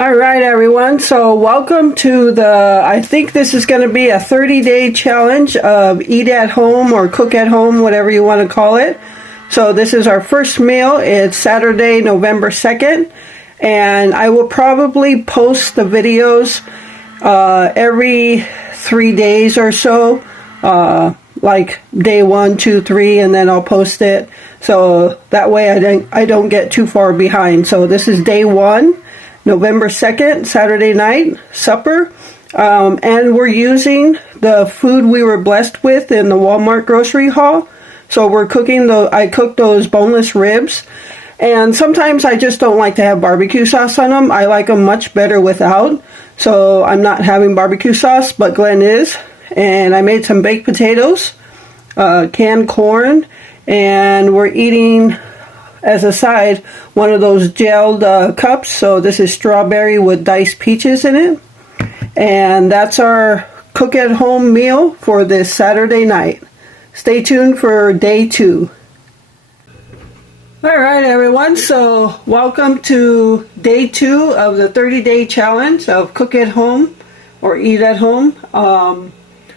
All right, everyone. So welcome to I think this is going to be a 30-day challenge of eat at home or cook at home, whatever you want to call it. So this is our first meal. It's Saturday, November 2nd. And I will probably post the videos every 3 days or so. Like day 1, 2, 3, and then I'll post it. So that way I don't get too far behind. So this is day 1. November 2nd, Saturday night, supper, and we're using the food we were blessed with in the Walmart grocery haul. So we're cooking I cooked those boneless ribs, and sometimes I just don't like to have barbecue sauce on them. I like them much better without, so I'm not having barbecue sauce, but Glenn is. And I made some baked potatoes, canned corn, and we're eating, as a side, one of those gelled cups. So this is strawberry with diced peaches in it. And that's our cook at home meal for this Saturday night. Stay tuned for day 2. All right, everyone. So welcome to day 2 of the 30-day challenge of cook at home or eat at home.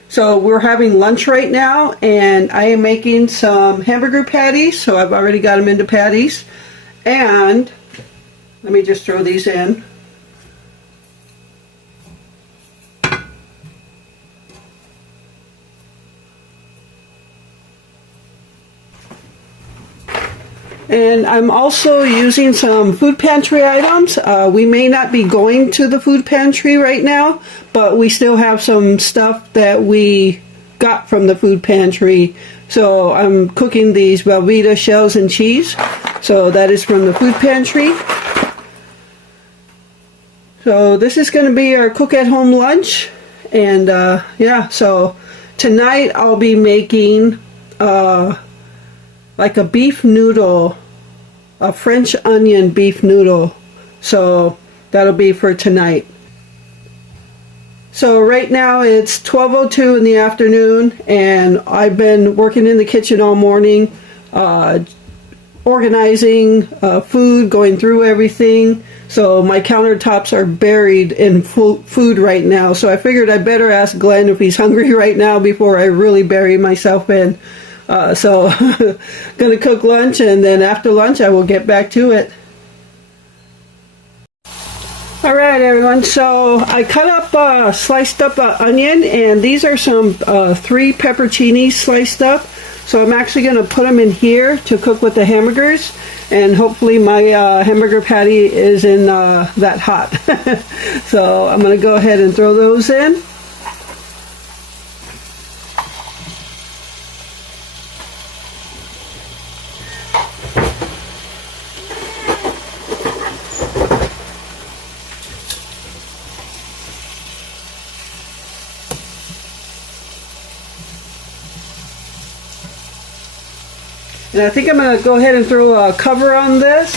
So we're having lunch right now, and I am making some hamburger patties. So I've already got them into patties. And let me just throw these in. And I'm also using some food pantry items. We may not be going to the food pantry right now, but we still have some stuff that we got from the food pantry. So I'm cooking these Velveeta shells and cheese. So that is from the food pantry. So this is going to be our cook at home lunch. And yeah, so tonight I'll be making like a beef noodle, a French onion beef noodle. So that'll be for tonight. So right now it's 12:02 in the afternoon, and I've been working in the kitchen all morning, organizing food, going through everything. So my countertops are buried in food right now. So I figured I better ask Glenn if he's hungry right now before I really bury myself in. So gonna cook lunch, and then after lunch I will get back to it. All right, everyone, so I cut up sliced up onion, and these are some 3 pepperoncinis sliced up. So I'm actually going to put them in here to cook with the hamburgers, and hopefully my hamburger patty is in that hot. So I'm going to go ahead and throw those in. And I think I'm going to go ahead and throw a cover on this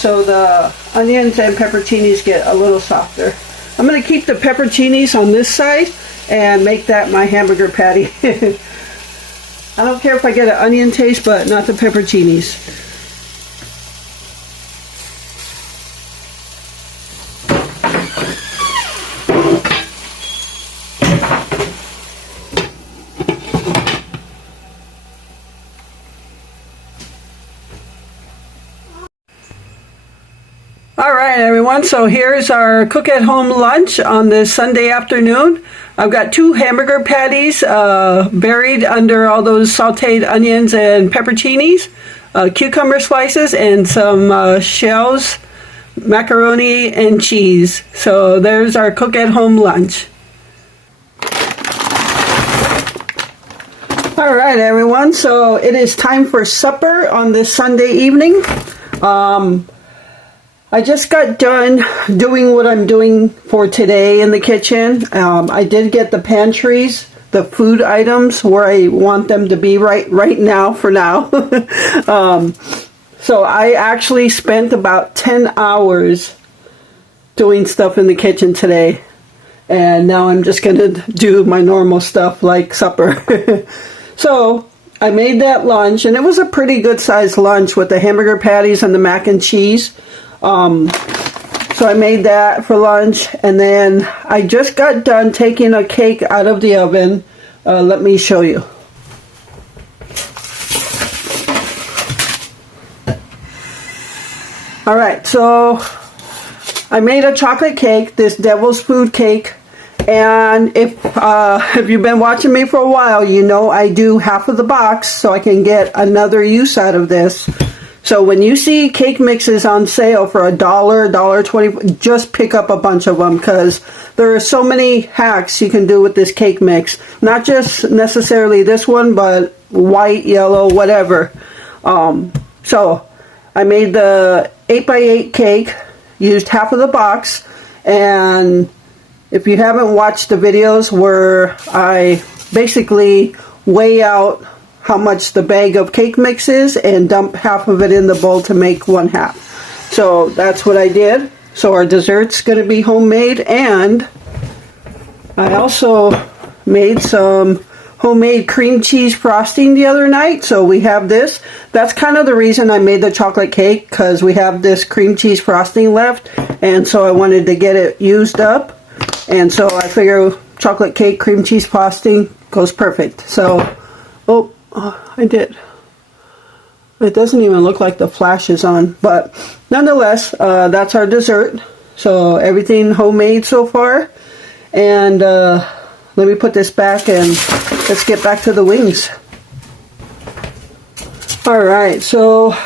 so the onions and pepperoncinis get a little softer. I'm going to keep the pepperoncinis on this side and make that my hamburger patty. I don't care if I get an onion taste, but not the pepperoncinis. All right, everyone, so here's our cook at home lunch on this Sunday afternoon. I've got 2 hamburger patties buried under all those sauteed onions and pepperoncinis, cucumber slices, and some shells, macaroni, and cheese. So there's our cook at home lunch. All right, everyone, so it is time for supper on this Sunday evening. I just got done doing what I'm doing for today in the kitchen. I did get the pantries, the food items where I want them to be right now for now. So I actually spent about 10 hours doing stuff in the kitchen today. And now I'm just going to do my normal stuff like supper. So I made that lunch, and it was a pretty good sized lunch with the hamburger patties and the mac and cheese. So So I made that for lunch, and then I just got done taking a cake out of the oven. Let me show you. Alright, so I made a chocolate cake, this devil's food cake, and if you've been watching me for a while, you know I do half of the box so I can get another use out of this. So when you see cake mixes on sale for $1, $1.20, just pick up a bunch of them, because there are so many hacks you can do with this cake mix. Not just necessarily this one, but white, yellow, whatever. So I made the 8x8 cake, used half of the box, and if you haven't watched the videos where I basically weigh out how much the bag of cake mix is and dump half of it in the bowl to make one half. So that's what I did. So our dessert's going to be homemade, and I also made some homemade cream cheese frosting the other night. So we have this. That's kind of the reason I made the chocolate cake, because we have this cream cheese frosting left, and so I wanted to get it used up. And so I figure chocolate cake, cream cheese frosting goes perfect. So, oh, I did. It doesn't even look like the flash is on, but nonetheless, that's our dessert. So everything homemade so far. And let me put this back and let's get back to the wings. Alright, so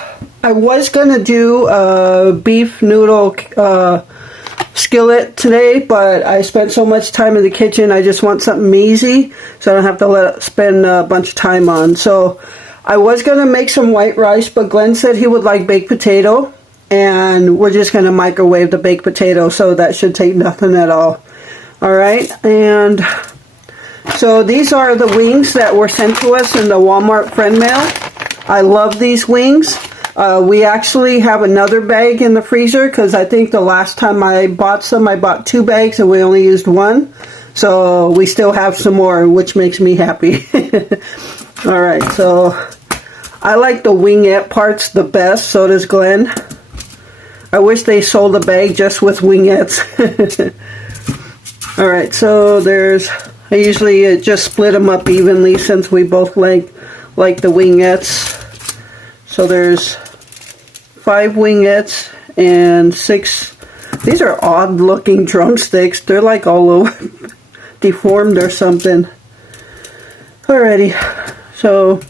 I was going to do a beef noodle skillet today, but I spent so much time in the kitchen, I just want something easy so I don't have to spend a bunch of time on. So I was going to make some white rice, but Glenn said he would like baked potato, and we're just going to microwave the baked potato, so that should take nothing at all. Alright, and so these are the wings that were sent to us in the Walmart friend mail. I love these wings. We actually have another bag in the freezer, because I think the last time I bought some, I bought 2 bags and we only used 1. So we still have some more, which makes me happy. Alright, so I like the wingette parts the best, so does Glenn. I wish they sold a bag just with wingettes. Alright, so I usually just split them up evenly since we both like the wingettes. So there's 5 wingettes and 6. These are odd looking drumsticks. They're like all over deformed or something. Alrighty, so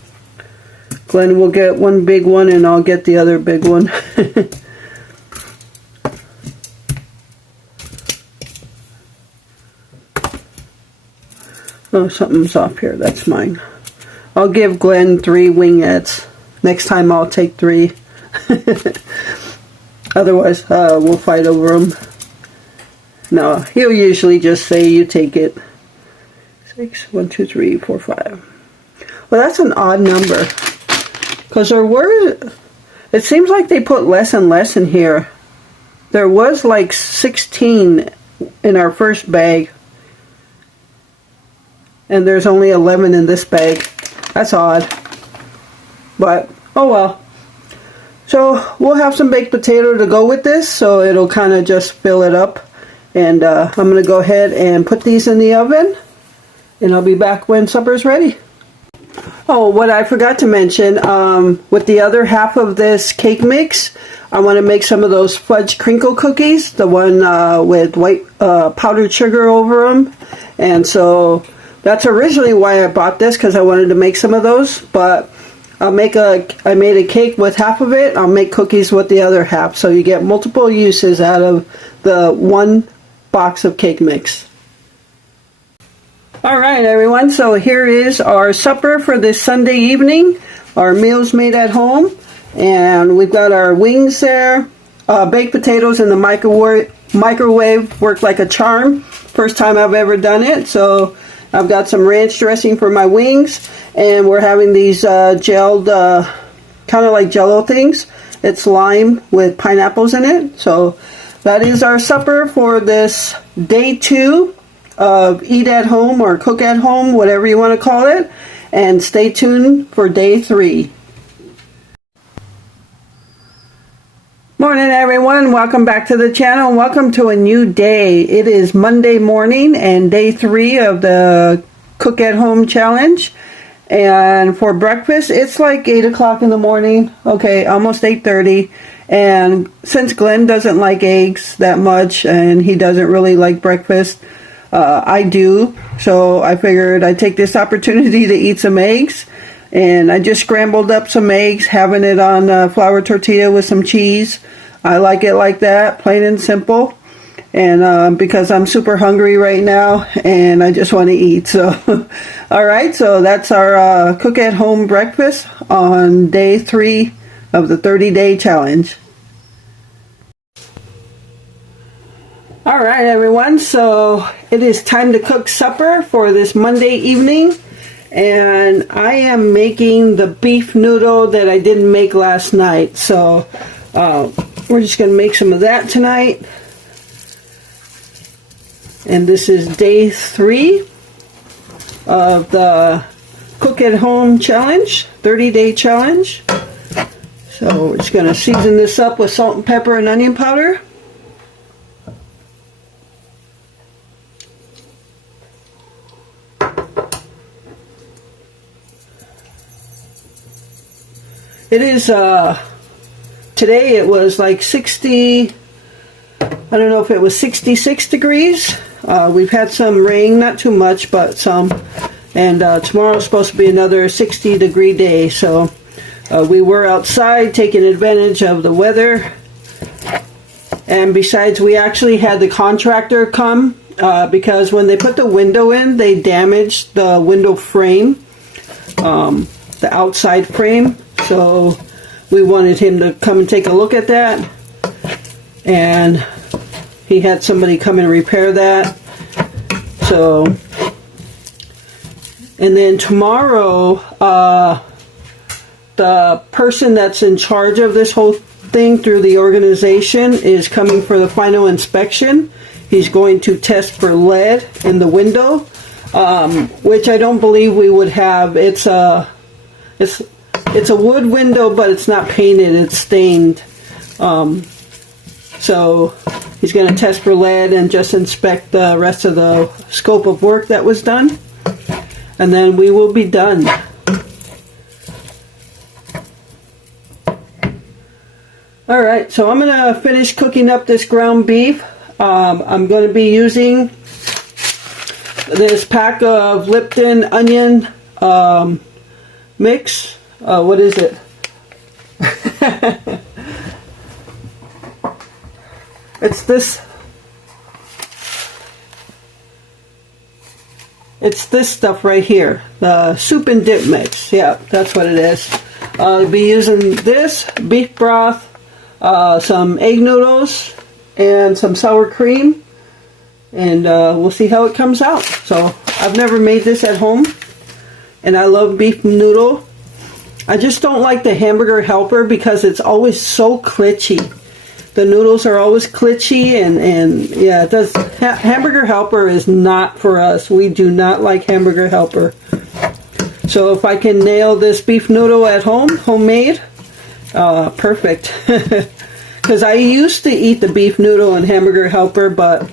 Glenn will get one big one and I'll get the other big one. Oh, something's off here. That's mine. I'll give Glenn 3 wingettes. Next time I'll take 3. Otherwise, we'll fight over them. No, he'll usually just say, you take it. 6, 1, 2, 3, 4, 5. Well, that's an odd number. Because there were, it seems like they put less and less in here. There was like 16 in our first bag. And there's only 11 in this bag. That's odd. But, oh well. So, we'll have some baked potato to go with this, so it'll kind of just fill it up. And I'm going to go ahead and put these in the oven. And I'll be back when supper's ready. Oh, what I forgot to mention, with the other half of this cake mix, I want to make some of those fudge crinkle cookies. The one with white powdered sugar over them. And so that's originally why I bought this, because I wanted to make some of those. But I made a cake with half of it. I'll make cookies with the other half. So you get multiple uses out of the one box of cake mix. Alright everyone, so here is our supper for this Sunday evening. Our meals made at home. And we've got our wings there. Baked potatoes in the microwave worked like a charm. First time I've ever done it. So I've got some ranch dressing for my wings. And we're having these gelled, kind of like jello things. It's lime with pineapples in it. So that is our supper for this day 2 of Eat at Home or Cook at Home, whatever you want to call it. And stay tuned for day 3. Morning everyone, welcome back to the channel. Welcome to a new day. It is Monday morning and day 3 of the Cook at Home challenge. And for breakfast, it's like 8 o'clock in the morning. Okay, almost 8:30. And since Glenn doesn't like eggs that much and he doesn't really like breakfast, I do. So I figured I'd take this opportunity to eat some eggs. And I just scrambled up some eggs, having it on a flour tortilla with some cheese. I like it like that, plain and simple. And because I'm super hungry right now and I just want to eat. So, alright, so that's our Cook at Home breakfast on day 3 of the 30-day challenge. Alright everyone, so it is time to cook supper for this Monday evening. And I am making the beef noodle that I didn't make last night. So we're just going to make some of that tonight. And this is day 3 of the Cook at Home challenge, 30-day challenge. So we're just going to season this up with salt and pepper and onion powder. It is, today it was like 60, I don't know if it was 66 degrees. We've had some rain, not too much, but some. And tomorrow's supposed to be another 60-degree day. So we were outside taking advantage of the weather. And besides, we actually had the contractor come because when they put the window in, they damaged the window frame, the outside frame. So we wanted him to come and take a look at that, and he had somebody come and repair that. So, and then tomorrow, the person that's in charge of this whole thing through the organization is coming for the final inspection. He's going to test for lead in the window, which I don't believe we would have. It's a wood window, but it's not painted, it's stained. So he's going to test for lead and just inspect the rest of the scope of work that was done. And then we will be done. Alright, so I'm going to finish cooking up this ground beef. I'm going to be using this pack of Lipton onion mix. What is it? It's this stuff right here. The soup and dip mix. Yeah, that's what it is. I'll be using this, beef broth, some egg noodles, and some sour cream. And we'll see how it comes out. So, I've never made this at home. And I love beef noodle. I just don't like the hamburger helper because it's always so glitchy. The noodles are always glitchy, and yeah, it does. Hamburger helper is not for us. We do not like hamburger helper. So if I can nail this beef noodle at home, homemade, perfect. Because I used to eat the beef noodle and hamburger helper, but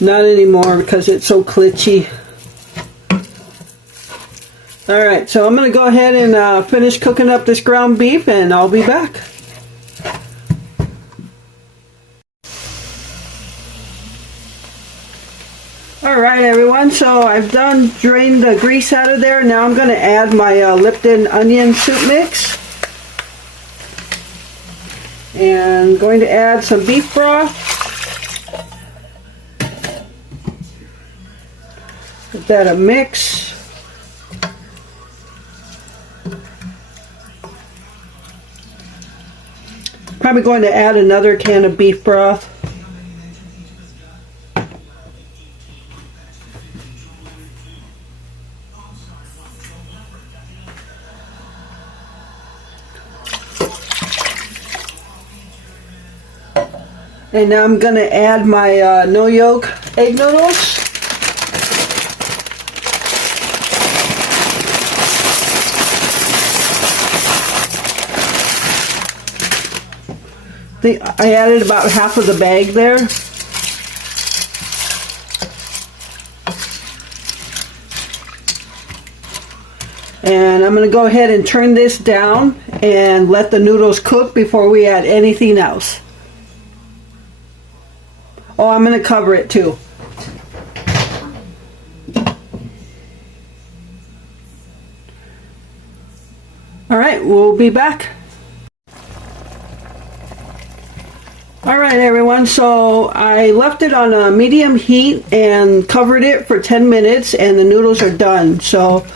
not anymore because it's so glitchy. Alright, so I'm going to go ahead and finish cooking up this ground beef, and I'll be back. Alright everyone, so I've drained the grease out of there. Now I'm going to add my Lipton onion soup mix. And going to add some beef broth. Give that a mix. Probably going to add another can of beef broth. And now I'm going to add my no yolk egg noodles. I added about half of the bag there. And I'm going to go ahead and turn this down and let the noodles cook before we add anything else. Oh, I'm going to cover it too. All right, we'll be back. All right, everyone, so I left it on a medium heat and covered it for 10 minutes, and the noodles are done. So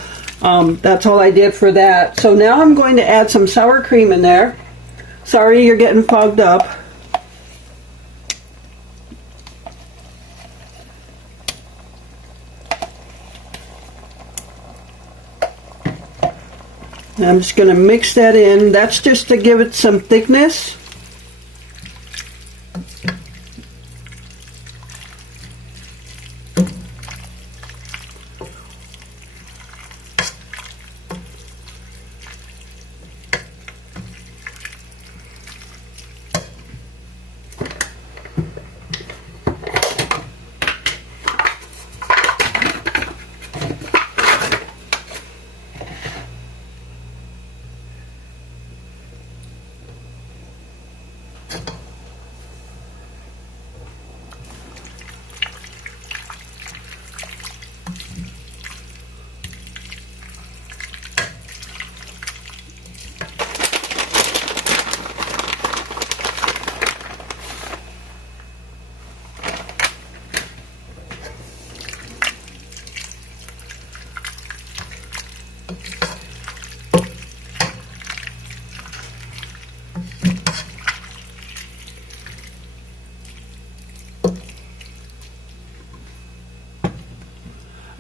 that's all I did for that. So now I'm going to add some sour cream in there. Sorry you're getting fogged up. And I'm just going to mix that in. That's just to give it some thickness.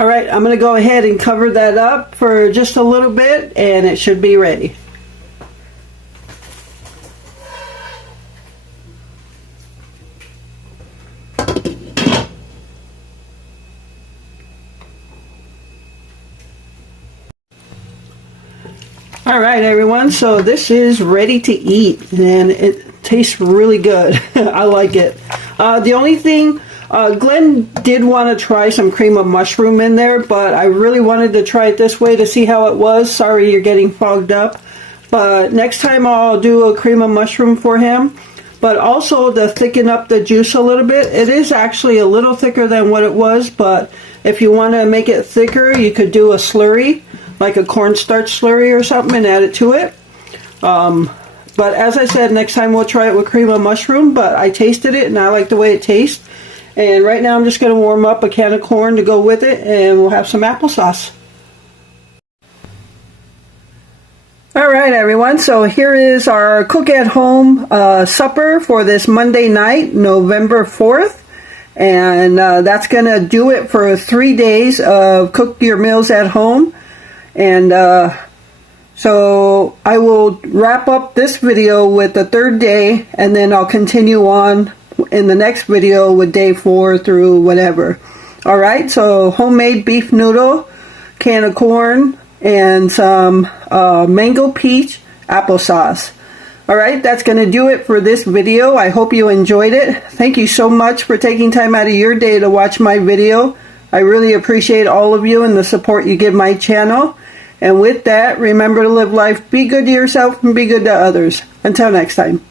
All right, I'm going to go ahead and cover that up for just a little bit, and it should be ready. All right, everyone, so this is ready to eat, and it tastes really good. I like it. The only thing, Glenn did want to try some cream of mushroom in there, but I really wanted to try it this way to see how it was. Sorry you're getting fogged up. But next time I'll do a cream of mushroom for him. But also to thicken up the juice a little bit. It is actually a little thicker than what it was, but if you want to make it thicker, you could do a slurry, like a cornstarch slurry or something, and add it to it. But as I said, next time we'll try it with cream of mushroom, but I tasted it and I like the way it tastes. And right now I'm just going to warm up a can of corn to go with it, and we'll have some applesauce. All right, everyone, so here is our cook at home supper for this Monday night, November 4th. And that's going to do it for 3 days of cook your meals at home. And so I will wrap up this video with the third day, and then I'll continue on in the next video with day 4 through whatever. All right, so homemade beef noodle, can of corn, and some mango peach applesauce. All right, that's going to do it for this video. I hope you enjoyed it. Thank you so much for taking time out of your day to watch my video. I really appreciate all of you and the support you give my channel. And with that, remember to live life, be good to yourself, and be good to others. Until next time.